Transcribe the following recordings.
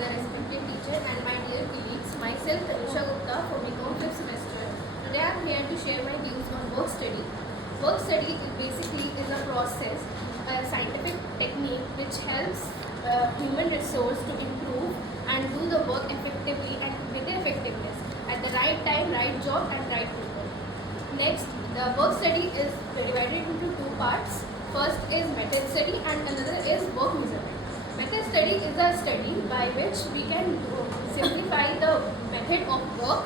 the respected teacher and my dear colleagues. Myself, Tanisha Gupta from BCom 5th semester. Today I am here to share my views on work study. Work study is a process, a scientific technique which helps human resource to improve and do the work effectively and with effectiveness at the right time, right job and right people. Next, the work study is divided into two parts. First is method study and another is work measurement. Method study is a study by which we can simplify the method of work,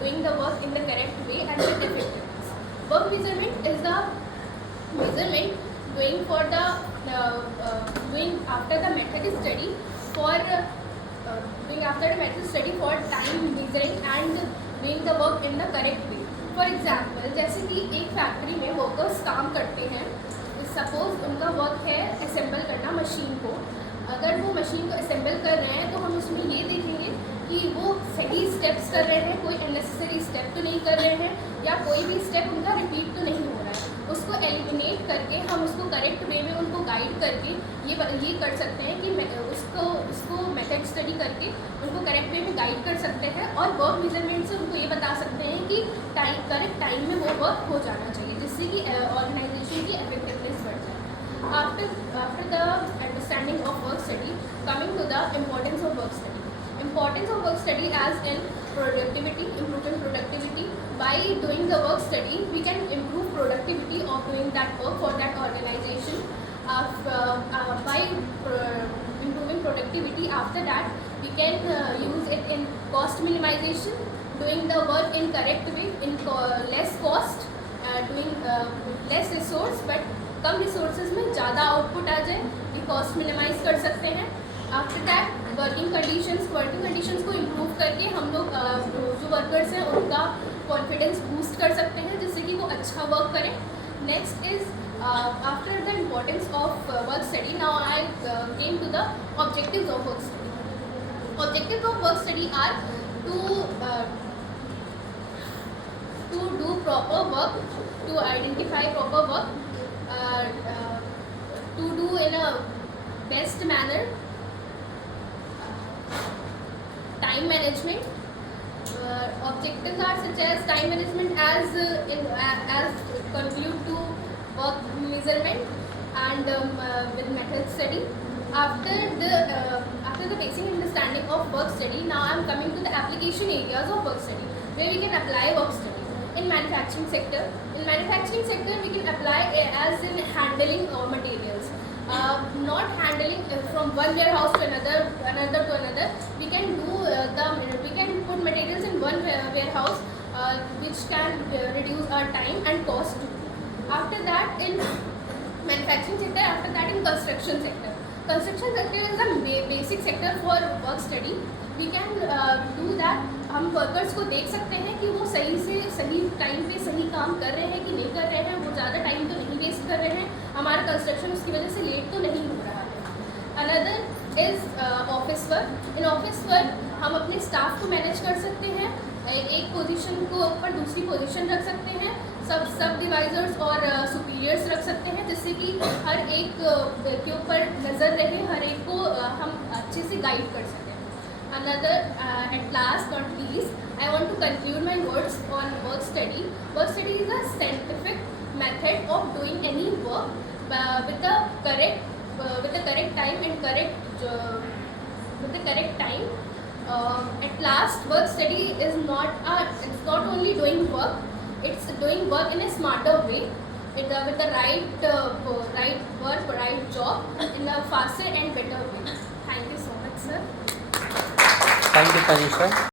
doing the work in the correct way and with effectiveness. Work measurement is the measurement doing for the doing after the method study for doing after the method study for time measuring and doing the work in the correct way. For example जैसे कि एक factory में workers काम करते हैं, suppose उनका work है assemble करना मशीन को. अगर वो मशीन को असेंबल कर रहे हैं तो हम उसमें ये देखेंगे कि वो सही स्टेप्स कर रहे हैं, कोई अननेसेसरी स्टेप तो नहीं कर रहे हैं या कोई भी स्टेप उनका रिपीट तो नहीं हो रहा है. उसको एलिमिनेट करके हम उसको करेक्ट वे में उनको गाइड करके ये कर सकते हैं कि उसको मेथड स्टडी करके उनको करेक्ट वे में गाइड कर सकते हैं और वर्क मेजरमेंट से उनको ये बता सकते हैं कि करेक्ट टाइम में वो वर्क हो जाना चाहिए, जिससे कि ऑर्गेनाइजेशन की इफेक्टिवनेस बढ़ जाए. After the understanding of work study, coming to the importance of work study. Importance of work study as in productivity, improving productivity. By doing the work study, we can improve productivity of doing that work for that organization. By improving productivity, after that, we can use it in cost minimization, doing the work in correct way, in less cost, doing less resource, but come resources में ज़्यादा output आ जाए, ये cost minimise कर सकते हैं. After that working conditions को improve करके हम लोग जो वर्कर्स हैं उनका कॉन्फिडेंस बूस्ट कर सकते हैं, जिससे कि वो अच्छा वर्क करें. Next is after the importance of work study, now I came to the objectives of work study. Objectives of work study are to do proper work, to identify proper work, to do in a best manner, time management. Objectives are such as time management as conclude to work measurement and with method study. After the basic understanding of work study, now I am coming to the application areas of work study where we can apply work study. In manufacturing sector, we can apply as in handling materials, not handling from one warehouse to another. We can we can put materials in one warehouse, which can reduce our time and cost too. After that, in manufacturing sector, after that in construction sector. Construction sector is the basic sector for work study. We can do that. हम workers को देख सकते हैं कि वो सही time पे सही काम कर रहे हैं कि नहीं कर रहे हैं, वो ज़्यादा टाइम तो नहीं वेस्ट कर रहे हैं, हमारा कंस्ट्रक्शन उसकी वजह से लेट तो नहीं हो रहा है. Another is office work. In office work हम अपने स्टाफ को मैनेज कर सकते हैं, एक पोजीशन को ऊपर दूसरी पोजीशन रख सकते हैं, सब डिवाइजर्स और सुपीरियर्स रख सकते हैं, जिससे कि हर एक के ऊपर नज़र रहे, हर एक को हम अच्छे से गाइड कर सकें. Another, at last not least, I want to conclude my words on work study. Work study is a scientific method of doing any work with the correct time and with the correct time. At last, work study is it's not only doing work; it's doing work in a smarter way, with the right work, right job, in a faster and better way. Thank you so much, sir. Thank you, Tanisha.